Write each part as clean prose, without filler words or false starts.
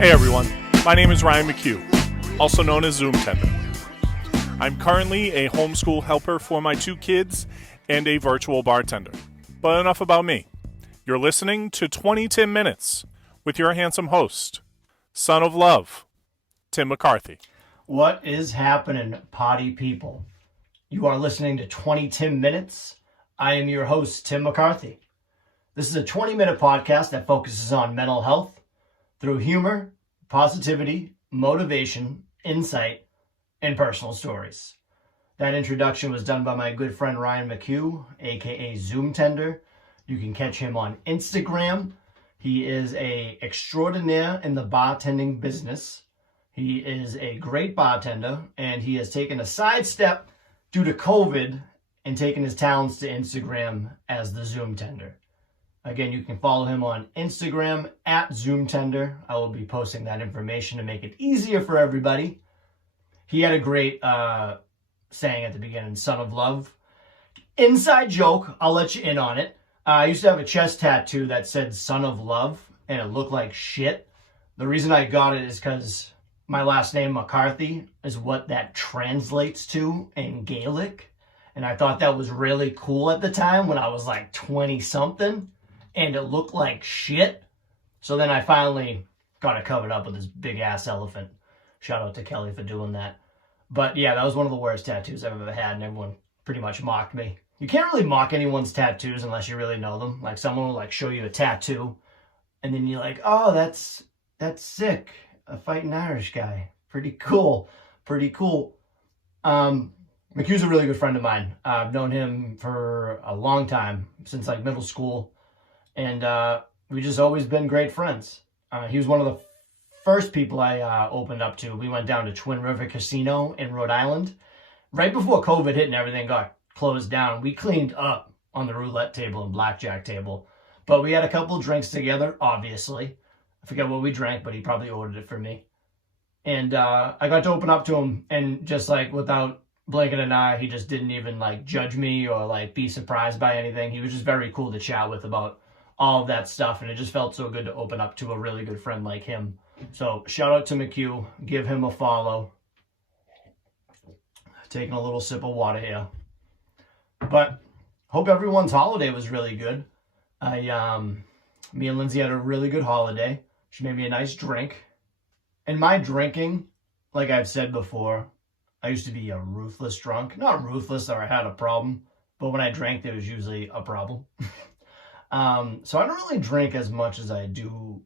Hey everyone, my name is Ryan McHugh, also known as Zoomtender. I'm currently a homeschool helper for my 2 kids and a virtual bartender. But enough about me. You're listening to 20TIMinutes with your handsome host, son of love, Tim McCarthy. What is happening, potty people? You are listening to 20TIMinutes. I am your host, Tim McCarthy. This is a 20-minute podcast that focuses on mental health through humor, positivity, motivation, insight, and personal stories. That introduction was done by my good friend Ryan McHugh, aka Zoomtender. You can catch him on Instagram. He is an extraordinaire in the bartending business. He is a great bartender, and he has taken a sidestep due to COVID and taken his talents to Instagram as the Zoomtender. Again, you can follow him on Instagram at Zoomtender. I will be posting that information to make it easier for everybody. He had a great saying at the beginning, son of love. Inside joke, I'll let you in on it. I used to have a chest tattoo that said son of love, and it looked like shit. The reason I got it is because my last name, McCarthy, is what that translates to in Gaelic. And I thought that was really cool at the time when I was like 20-something. And it looked like shit. So then I finally got it covered up with this big ass elephant. Shout out to Kelly for doing that. But yeah, that was one of the worst tattoos I've ever had, and everyone pretty much mocked me. You can't really mock anyone's tattoos unless you really know them. Like someone will like show you a tattoo, and then you're like, oh, that's sick. A fighting Irish guy. Pretty cool. Pretty cool. McHugh's a really good friend of mine. I've known him for a long time, since like middle school. And we just always been great friends. He was one of the first people I opened up to. We went down to Twin River Casino in Rhode Island. Right before COVID hit and everything got closed down, we cleaned up on the roulette table and blackjack table. But we had a couple drinks together, obviously. I forget what we drank, but he probably ordered it for me. And I got to open up to him, and just like without blinking an eye, he just didn't even like judge me or like be surprised by anything. He was just very cool to chat with about all of that stuff, and it just felt so good to open up to a really good friend like him. So shout out to McHugh, give him a follow. Taking a little sip of water here. But hope everyone's holiday was really good. Me and Lindsay had a really good holiday. She made me a nice drink. And my drinking, like I've said before, I used to be a ruthless drunk. Not ruthless or I had a problem, but when I drank, there was usually a problem. So I don't really drink as much as I do,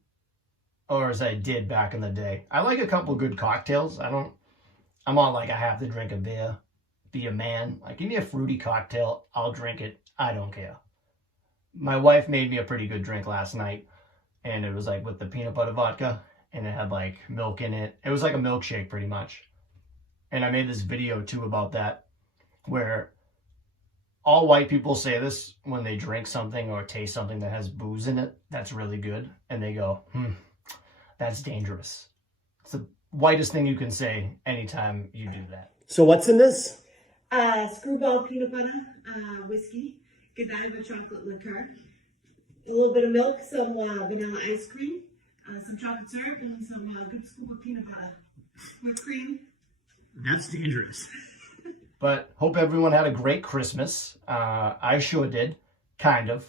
or as I did back in the day. I like a couple good cocktails. I'm not like I have to drink a beer, be a man. Like, give me a fruity cocktail, I'll drink it. I don't care. My wife made me a pretty good drink last night, and it was like with the peanut butter vodka, and it had like milk in it. It was like a milkshake pretty much. And I made this video too about that, where all white people say this when they drink something or taste something that has booze in it that's really good. And they go, that's dangerous. It's the whitest thing you can say anytime you do that. So what's in this? Screwball peanut butter, whiskey, Godiva chocolate liqueur, a little bit of milk, some vanilla ice cream, some chocolate syrup, and some good scoop of peanut butter. Whipped cream. That's dangerous. But hope everyone had a great Christmas. I sure did, kind of.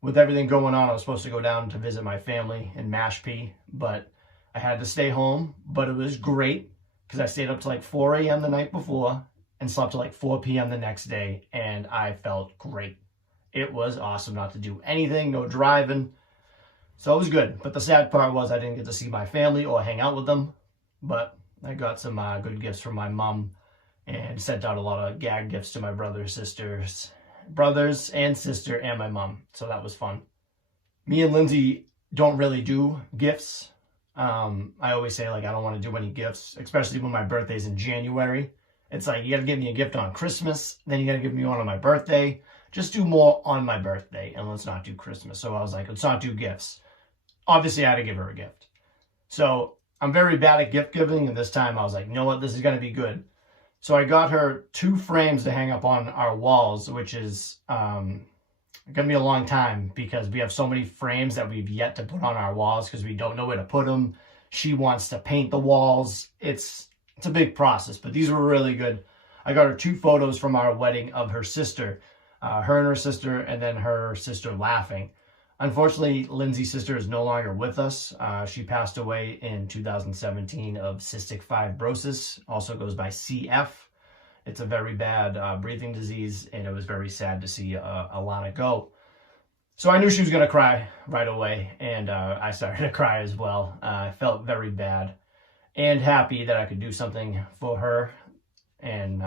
With everything going on, I was supposed to go down to visit my family in Mashpee, but I had to stay home. But it was great because I stayed up to like 4 a.m. the night before and slept till like 4 p.m. the next day, and I felt great. It was awesome not to do anything, no driving. So it was good. But the sad part was I didn't get to see my family or hang out with them. But I got some good gifts from my mom, and sent out a lot of gag gifts to my brothers and sister, and my mom. So that was fun. Me and Lindsay don't really do gifts. I always say like I don't want to do any gifts, especially when my birthday's in January. It's like you got to give me a gift on Christmas, then you got to give me one on my birthday. Just do more on my birthday, and let's not do Christmas. So I was like, let's not do gifts. Obviously, I had to give her a gift. So I'm very bad at gift giving, and this time I was like, you know what, this is going to be good. So I got her 2 frames to hang up on our walls, which is going to be a long time because we have so many frames that we've yet to put on our walls because we don't know where to put them. She wants to paint the walls. It's a big process, but these were really good. I got her 2 photos from our wedding of her sister, her and her sister, and then her sister laughing. Unfortunately, Lindsay's sister is no longer with us. She passed away in 2017 of cystic fibrosis, also goes by CF. It's a very bad breathing disease, and it was very sad to see Alana go. So I knew she was going to cry right away, and I started to cry as well. I felt very bad and happy that I could do something for her, and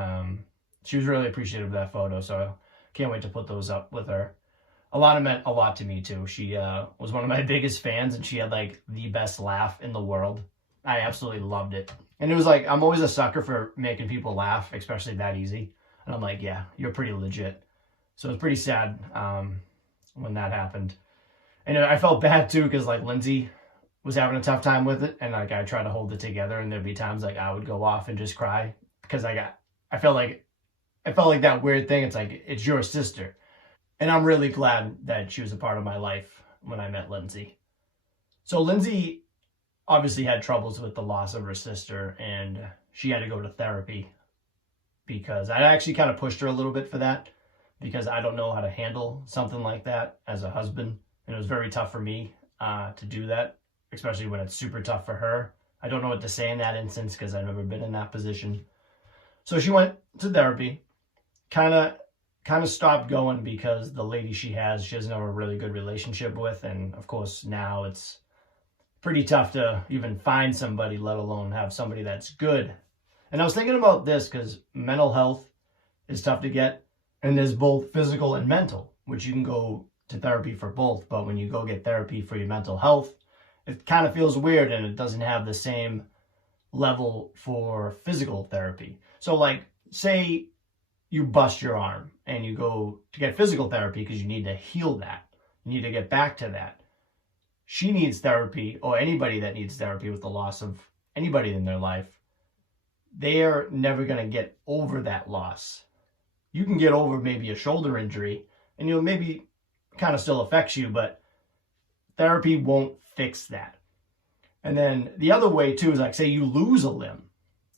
she was really appreciative of that photo, so I can't wait to put those up with her. Alana meant a lot to me too. She was one of my biggest fans, and she had like the best laugh in the world. I absolutely loved it. And it was like, I'm always a sucker for making people laugh, especially that easy. And I'm like, yeah, you're pretty legit. So it was pretty sad when that happened. And I felt bad too, because like Lindsay was having a tough time with it, and like I tried to hold it together, and there'd be times like I would go off and just cry because I felt like that weird thing. It's like, it's your sister. And I'm really glad that she was a part of my life when I met Lindsay. So Lindsay obviously had troubles with the loss of her sister, and she had to go to therapy because I actually kind of pushed her a little bit for that, because I don't know how to handle something like that as a husband. And it was very tough for me to do that, especially when it's super tough for her. I don't know what to say in that instance because I've never been in that position. So she went to therapy, kind of stopped going because the lady she doesn't have a really good relationship with. And of course now it's pretty tough to even find somebody, let alone have somebody that's good. And I was thinking about this because mental health is tough to get. And there's both physical and mental, which you can go to therapy for both. But when you go get therapy for your mental health, it kind of feels weird, and it doesn't have the same level for physical therapy. So like, say you bust your arm and you go to get physical therapy because you need to heal that. You need to get back to that. She needs therapy, or anybody that needs therapy with the loss of anybody in their life, they are never going to get over that loss. You can get over maybe a shoulder injury, and you'll maybe kind of still affects you, but therapy won't fix that. And then the other way too is like, say you lose a limb.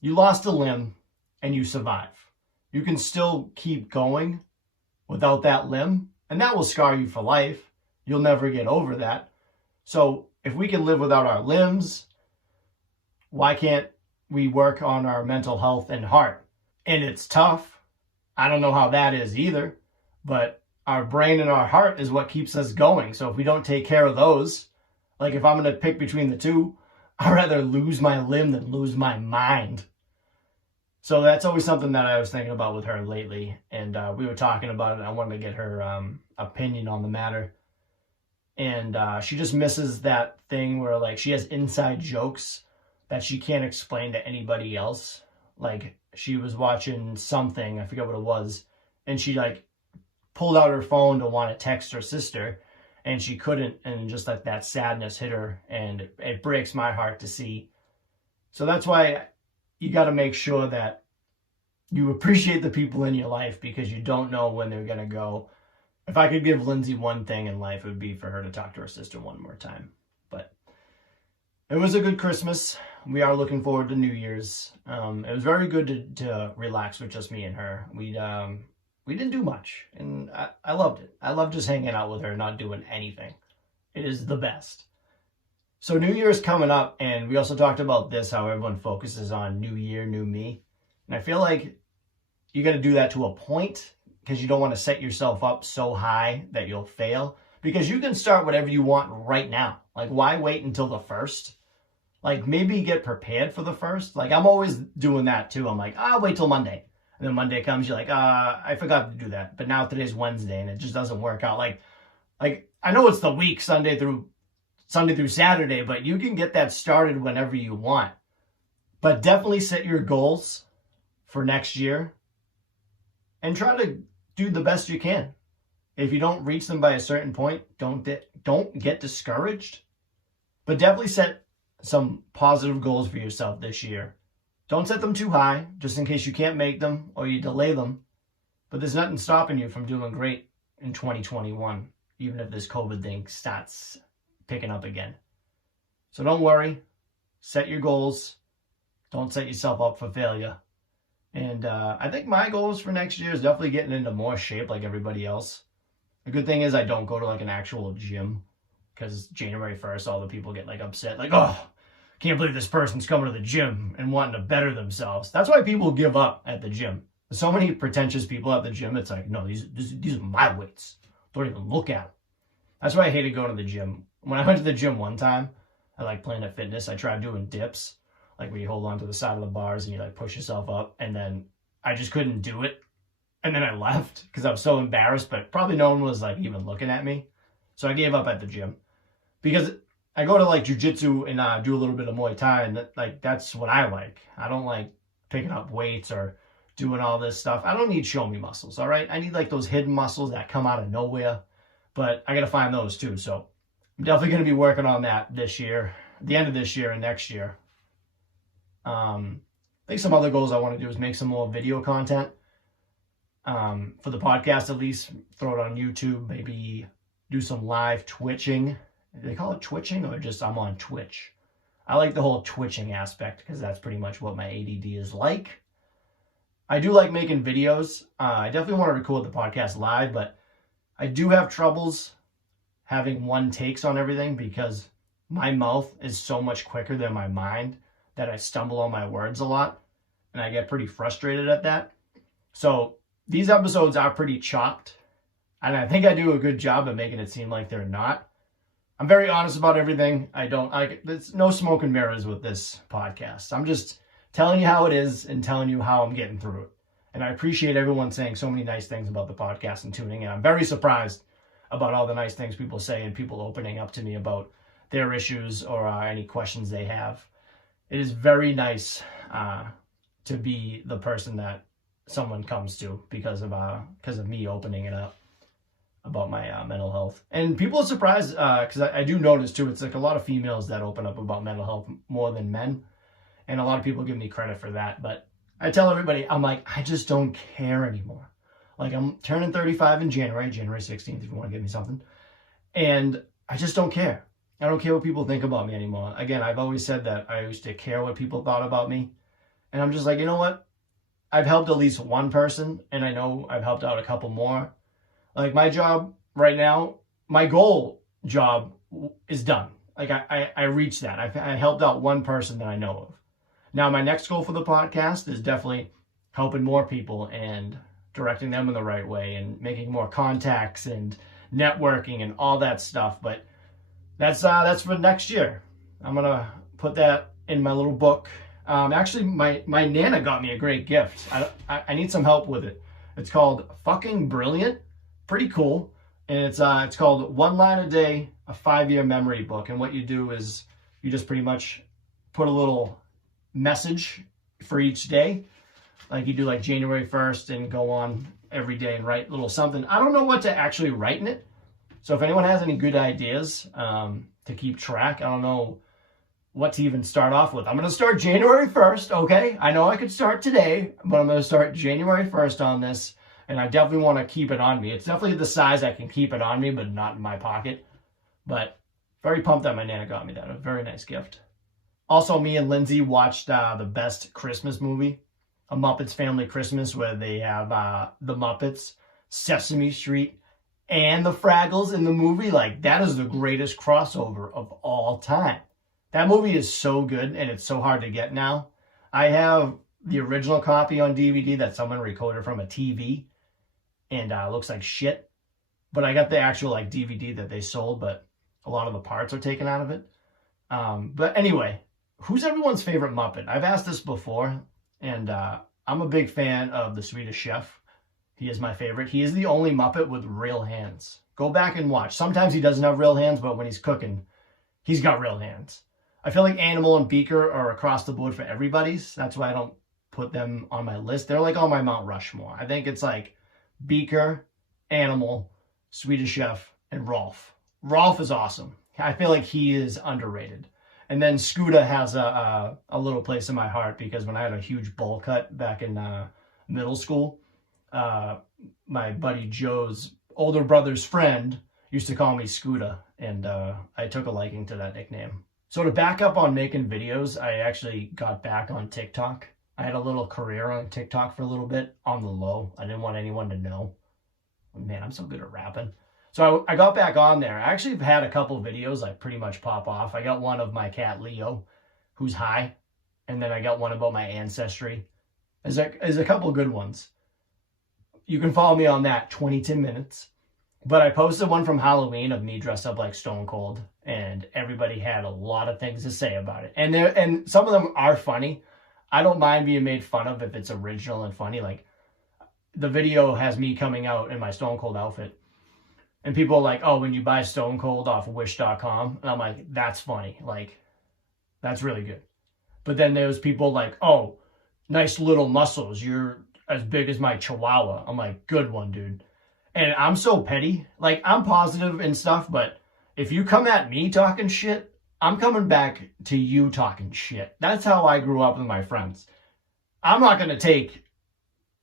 You lost a limb and you survive. You can still keep going without that limb, and that will scar you for life. You'll never get over that. So if we can live without our limbs, why can't we work on our mental health and heart? And it's tough. I don't know how that is either, but our brain and our heart is what keeps us going. So if we don't take care of those, like if I'm going to pick between the two, I'd rather lose my limb than lose my mind. So that's always something that I was thinking about with her lately. And we were talking about it. I wanted to get her opinion on the matter. And she just misses that thing where like she has inside jokes that she can't explain to anybody else. Like she was watching something, I forget what it was, and she like pulled out her phone to want to text her sister, and she couldn't, and just like that sadness hit her, and it breaks my heart to see. So that's why you got to make sure that you appreciate the people in your life, because you don't know when they're going to go. If I could give Lindsay one thing in life, it would be for her to talk to her sister one more time. But it was a good Christmas. We are looking forward to New Year's. It was very good to relax with just me and her. We didn't do much, and I loved it. I love just hanging out with her, not doing anything. It is the best. So New Year's coming up, and we also talked about this, how everyone focuses on New Year, New Me. And I feel like you got to do that to a point, because you don't want to set yourself up so high that you'll fail. Because you can start whatever you want right now. Like, why wait until the 1st? Like, maybe get prepared for the 1st. Like, I'm always doing that too. I'm like, I'll wait till Monday. And then Monday comes, you're like, I forgot to do that. But now today's Wednesday, and it just doesn't work out. Like I know it's the week, Sunday through Saturday, but you can get that started whenever you want. But definitely set your goals for next year and try to do the best you can. If you don't reach them by a certain point, don't get discouraged. But definitely set some positive goals for yourself this year. Don't set them too high, just in case you can't make them or you delay them. But there's nothing stopping you from doing great in 2021, even if this COVID thing starts picking up again. So don't worry. set your goals. Don't set yourself up for failure. And I think my goals for next year is definitely getting into more shape like everybody else. The good thing is I don't go to like an actual gym, because January 1st, all the people get like upset. Like, oh, can't believe this person's coming to the gym and wanting to better themselves. That's why people give up at the gym. There's so many pretentious people at the gym. It's like, no, these are my weights. Don't even look at them. That's why I hated going to the gym. When I went to the gym one time, I like Planet Fitness. I tried doing dips, like where you hold on to the side of the bars and you like push yourself up. And then I just couldn't do it. And then I left because I was so embarrassed, but probably no one was like even looking at me. So I gave up at the gym because I go to like jujitsu and do a little bit of Muay Thai, and that's what I like. I don't like picking up weights or doing all this stuff. I don't need show me muscles, all right? I need like those hidden muscles that come out of nowhere, but I got to find those too. So I'm definitely going to be working on that this year, the end of this year and next year. I think some other goals I want to do is make some more video content for the podcast, at least throw it on YouTube, maybe do some live twitching. Do they call it twitching or just I'm on Twitch? I like the whole twitching aspect because that's pretty much what my ADD is like. I do like making videos. I definitely want to record the podcast live, but I do have troubles having one takes on everything because my mouth is so much quicker than my mind that I stumble on my words a lot, and I get pretty frustrated at that. So these episodes are pretty chopped, and I think I do a good job of making it seem like they're not. I'm very honest about everything. There's no smoke and mirrors with this podcast. I'm just telling you how it is and telling you how I'm getting through it. And I appreciate everyone saying so many nice things about the podcast and tuning in. I'm very surprised about all the nice things people say and people opening up to me about their issues or any questions they have. It is very nice to be the person that someone comes to because of me opening it up about my mental health. And people are surprised because I do notice too, it's like a lot of females that open up about mental health more than men. And a lot of people give me credit for that. But I tell everybody, I'm like, I just don't care anymore. Like I'm turning 35 in January 16th, if you want to give me something. And I just don't care. I don't care what people think about me anymore. Again, I've always said that I used to care what people thought about me. And I'm just like, you know what? I've helped at least one person, and I know I've helped out a couple more. Like my job right now, my goal job is done. Like I reached that. I helped out one person that I know of. Now my next goal for the podcast is definitely helping more people and directing them in the right way and making more contacts and networking and all that stuff. But that's for next year. I'm gonna put that in my little book. Actually, my Nana got me a great gift. I need some help with it. It's called Fucking Brilliant. Pretty cool. And it's called One Line a Day, a 5-year memory book. And what you do is you just pretty much put a little message for each day. Like you do like January 1st and go on every day and write a little something. I don't know what to actually write in it. So if anyone has any good ideas to keep track, I don't know what to even start off with. I'm going to start January 1st, okay? I know I could start today, but I'm going to start January 1st on this, and I definitely want to keep it on me. It's definitely the size I can keep it on me, but not in my pocket. But very pumped that my Nana got me that. A very nice gift. Also, me and Lindsay watched the best Christmas movie, A Muppets Family Christmas, where they have the Muppets, Sesame Street, and the Fraggles in the movie. Like, that is the greatest crossover of all time. That movie is so good, and it's so hard to get now. I have the original copy on DVD that someone recorded from a TV, and it looks like shit. But I got the actual like DVD that they sold, but a lot of the parts are taken out of it. But anyway, who's everyone's favorite Muppet? I've asked this before, and I'm a big fan of the Swedish Chef. He is my favorite. He is the only Muppet with real hands. Go back and watch. Sometimes he doesn't have real hands, but when he's cooking, he's got real hands. I feel like Animal and Beaker are across the board for everybody's. That's why I don't put them on my list. They're like on my Mount Rushmore. I think it's like Beaker, Animal, Swedish Chef, and Rolf. Rolf is awesome. I feel like he is underrated. And then Scooter has a little place in my heart because when I had a huge bowl cut back in middle school, my buddy Joe's older brother's friend used to call me Scooter, and I took a liking to that nickname. So to back up on making videos, I actually got back on TikTok. I had a little career on TikTok for a little bit on the low. I didn't want anyone to know. Man, I'm so good at rapping. So I got back on there. I actually have had a couple videos like pretty much pop off. I got one of my cat Leo, who's high. And then I got one about my ancestry. There's a couple good ones. You can follow me on that, 20TIMinutes. But I posted one from Halloween of me dressed up like Stone Cold. And everybody had a lot of things to say about it. And some of them are funny. I don't mind being made fun of if it's original and funny. Like, the video has me coming out in my Stone Cold outfit. And people are like, oh, when you buy Stone Cold off of Wish.com. And I'm like, that's funny. Like, that's really good. But then there's people like, oh, nice little muscles. You're as big as my Chihuahua. I'm like, good one, dude. And I'm so petty. Like, I'm positive and stuff, but if you come at me talking shit, I'm coming back to you talking shit. That's how I grew up with my friends. I'm not going to take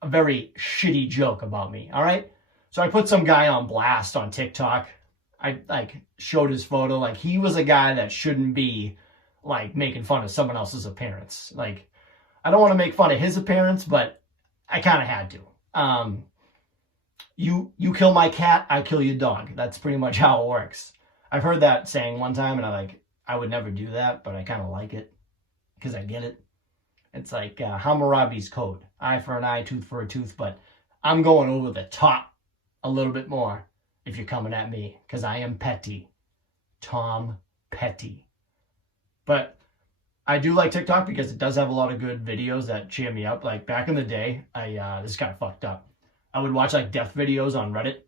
a very shitty joke about me, all right? So I put some guy on blast on TikTok. I like showed his photo. Like, he was a guy that shouldn't be like making fun of someone else's appearance. Like, I don't want to make fun of his appearance, but I kind of had to. You kill my cat, I kill your dog. That's pretty much how it works. I've heard that saying one time, and I would never do that, but I kind of like it because I get it. It's like Hammurabi's code, eye for an eye, tooth for a tooth, but I'm going over the top a little bit more if you're coming at me, because I am petty. Tom Petty. But I do like TikTok because it does have a lot of good videos that cheer me up. Like, back in the day, this got fucked up. I would watch like death videos on Reddit.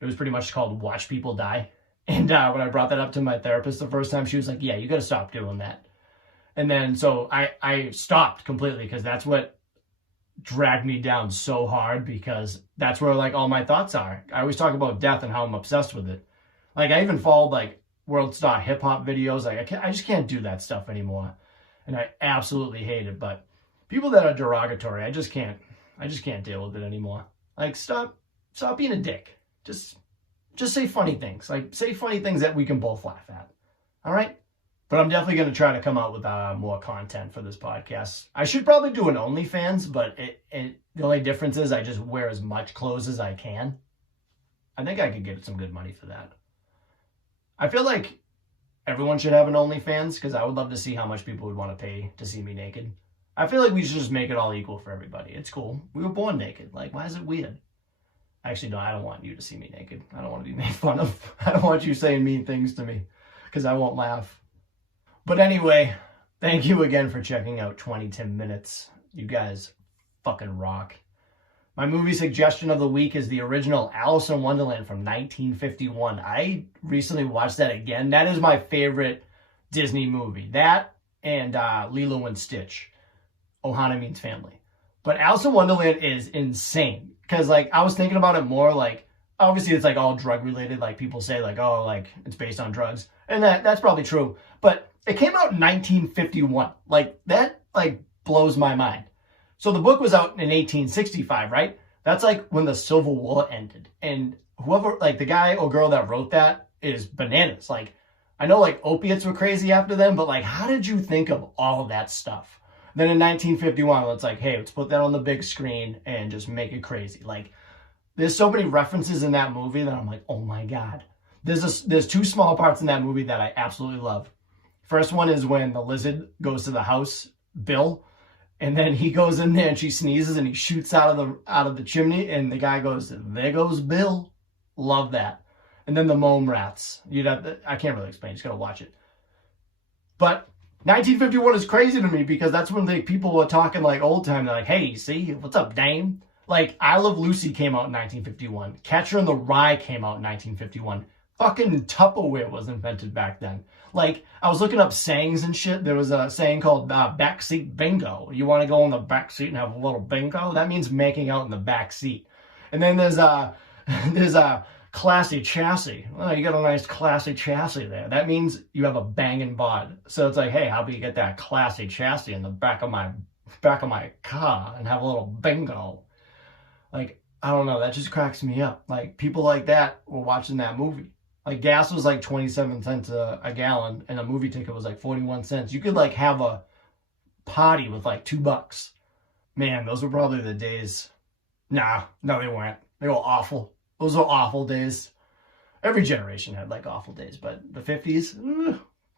It was pretty much called Watch People Die. And when I brought that up to my therapist the first time, she was like, yeah, you got to stop doing that. And then so I stopped completely, because that's what dragged me down so hard, because that's where like all my thoughts are. I always talk about death and how I'm obsessed with it. Like, I even followed like world star hip hop videos. Like, I just can't do that stuff anymore. And I absolutely hate it. But people that are derogatory, I just can't deal with it anymore. Like, stop being a dick. Just say funny things. Like, say funny things that we can both laugh at. All right? But I'm definitely going to try to come out with more content for this podcast. I should probably do an OnlyFans, but the only difference is I just wear as much clothes as I can. I think I could get some good money for that. I feel like everyone should have an OnlyFans, because I would love to see how much people would want to pay to see me naked. I feel like we should just make it all equal for everybody. It's cool. We were born naked. Like, why is it weird? Actually, no, I don't want you to see me naked. I don't want to be made fun of. I don't want you saying mean things to me, because I won't laugh. But anyway, thank you again for checking out 20TIMinutes. You guys fucking rock. My movie suggestion of the week is the original Alice in Wonderland from 1951. I recently watched that again. That is my favorite Disney movie. That and Lilo and Stitch. Ohana means family. But Alice in Wonderland is insane. Because, like, I was thinking about it more, like, obviously it's, like, all drug-related. Like, people say, like, oh, like, it's based on drugs. And that's probably true. But it came out in 1951. Like, that, like, blows my mind. So the book was out in 1865, right? That's, like, when the Civil War ended. And whoever, like, the guy or girl that wrote that is bananas. Like, I know, like, opiates were crazy after them, but, like, how did you think of all of that stuff? Then in 1951, it's like, hey, let's put that on the big screen and just make it crazy. Like, there's so many references in that movie that I'm like, oh my God. There's two small parts in that movie that I absolutely love. First one is when the lizard goes to the house, Bill, and then he goes in there and she sneezes and he shoots out of the chimney, and the guy goes, there goes Bill. Love that. And then the mome rats. I can't really explain, you just gotta watch it. But 1951 is crazy to me, because that's when the people were talking like old time. They're like, hey, see, what's up, dame? Like, I Love Lucy came out in 1951. Catcher in the Rye came out in 1951. Fucking Tupperware was invented back then. Like, I was looking up sayings and shit. There was a saying called backseat bingo. You want to go in the backseat and have a little bingo? That means making out in the back seat. And then there's a classy chassis. Oh, you got a nice classy chassis there. That means you have a banging bod. So it's like, hey, how about you get that classy chassis in the back of my car and have a little bingo? Like, I don't know, that just cracks me up. Like, people like that were watching that movie. Like gas was like 27 cents a gallon, and a movie ticket was like 41 cents. You could like have a party with like $2. Man, those were probably the days. No, they weren't. They were awful. Those were awful days. Every generation had like awful days, but the 50s,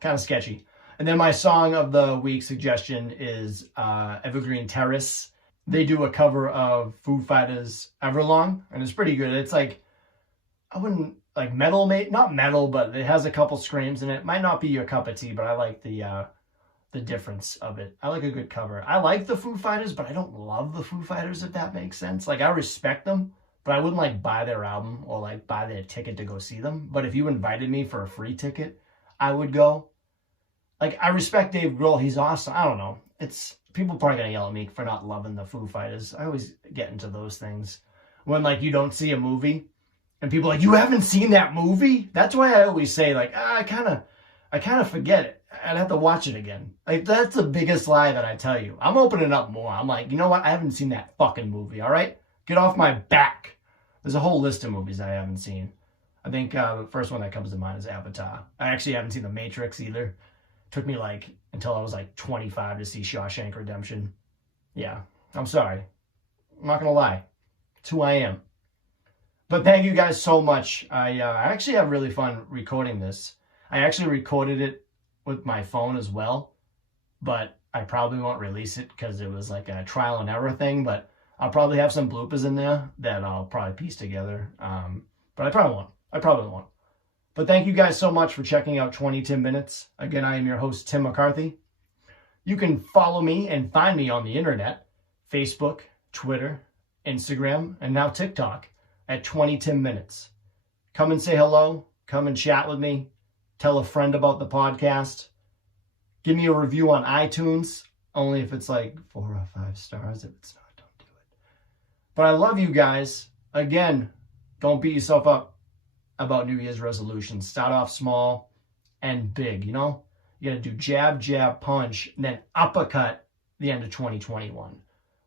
kind of sketchy. And then my song of the week suggestion is Evergreen Terrace. They do a cover of Foo Fighters' Everlong, and it's pretty good. It's like, I wouldn't, like metal, not metal, but it has a couple screams in it. Might not be your cup of tea, but I like the difference of it. I like a good cover. I like the Foo Fighters, but I don't love the Foo Fighters, if that makes sense. Like, I respect them, but I wouldn't like buy their album or like buy their ticket to go see them. But if you invited me for a free ticket, I would go. Like, I respect Dave Grohl. He's awesome. I don't know. It's people probably gonna yell at me for not loving the Foo Fighters. I always get into those things when like you don't see a movie and people are like, you haven't seen that movie? That's why I always say like, I kind of forget it. I'd have to watch it again. Like, that's the biggest lie that I tell you. I'm opening up more. I'm like, you know what? I haven't seen that fucking movie. All right, get off my back. There's a whole list of movies I haven't seen. I think the first one that comes to mind is Avatar. I actually haven't seen The Matrix either. Took me like until I was like 25 to see Shawshank Redemption. Yeah, I'm sorry. I'm not gonna lie. It's who I am. But thank you guys so much. I actually have really fun recording this. I actually recorded it with my phone as well, but I probably won't release it because it was like a trial and error thing. But I'll probably have some bloopers in there that I'll probably piece together. But I probably won't. But thank you guys so much for checking out 20 Minutes. Again, I am your host, Tim McCarthy. You can follow me and find me on the internet, Facebook, Twitter, Instagram, and now TikTok at 20 Minutes. Come and say hello. Come and chat with me. Tell a friend about the podcast. Give me a review on iTunes, only if it's like 4 or 5 stars. If it's not, don't do it. But I love you guys. Again, don't beat yourself up about New Year's resolutions. Start off small and big, you know? You got to do jab, jab, punch, and then uppercut the end of 2021.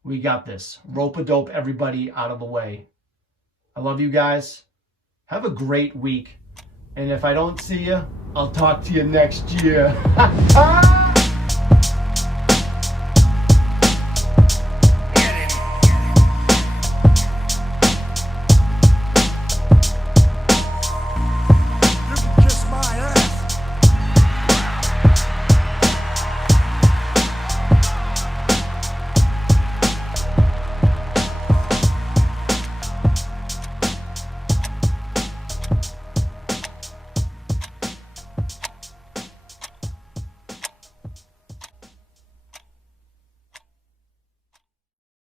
We got this. Rope-a-dope everybody out of the way. I love you guys. Have a great week. And if I don't see you, I'll talk to you next year.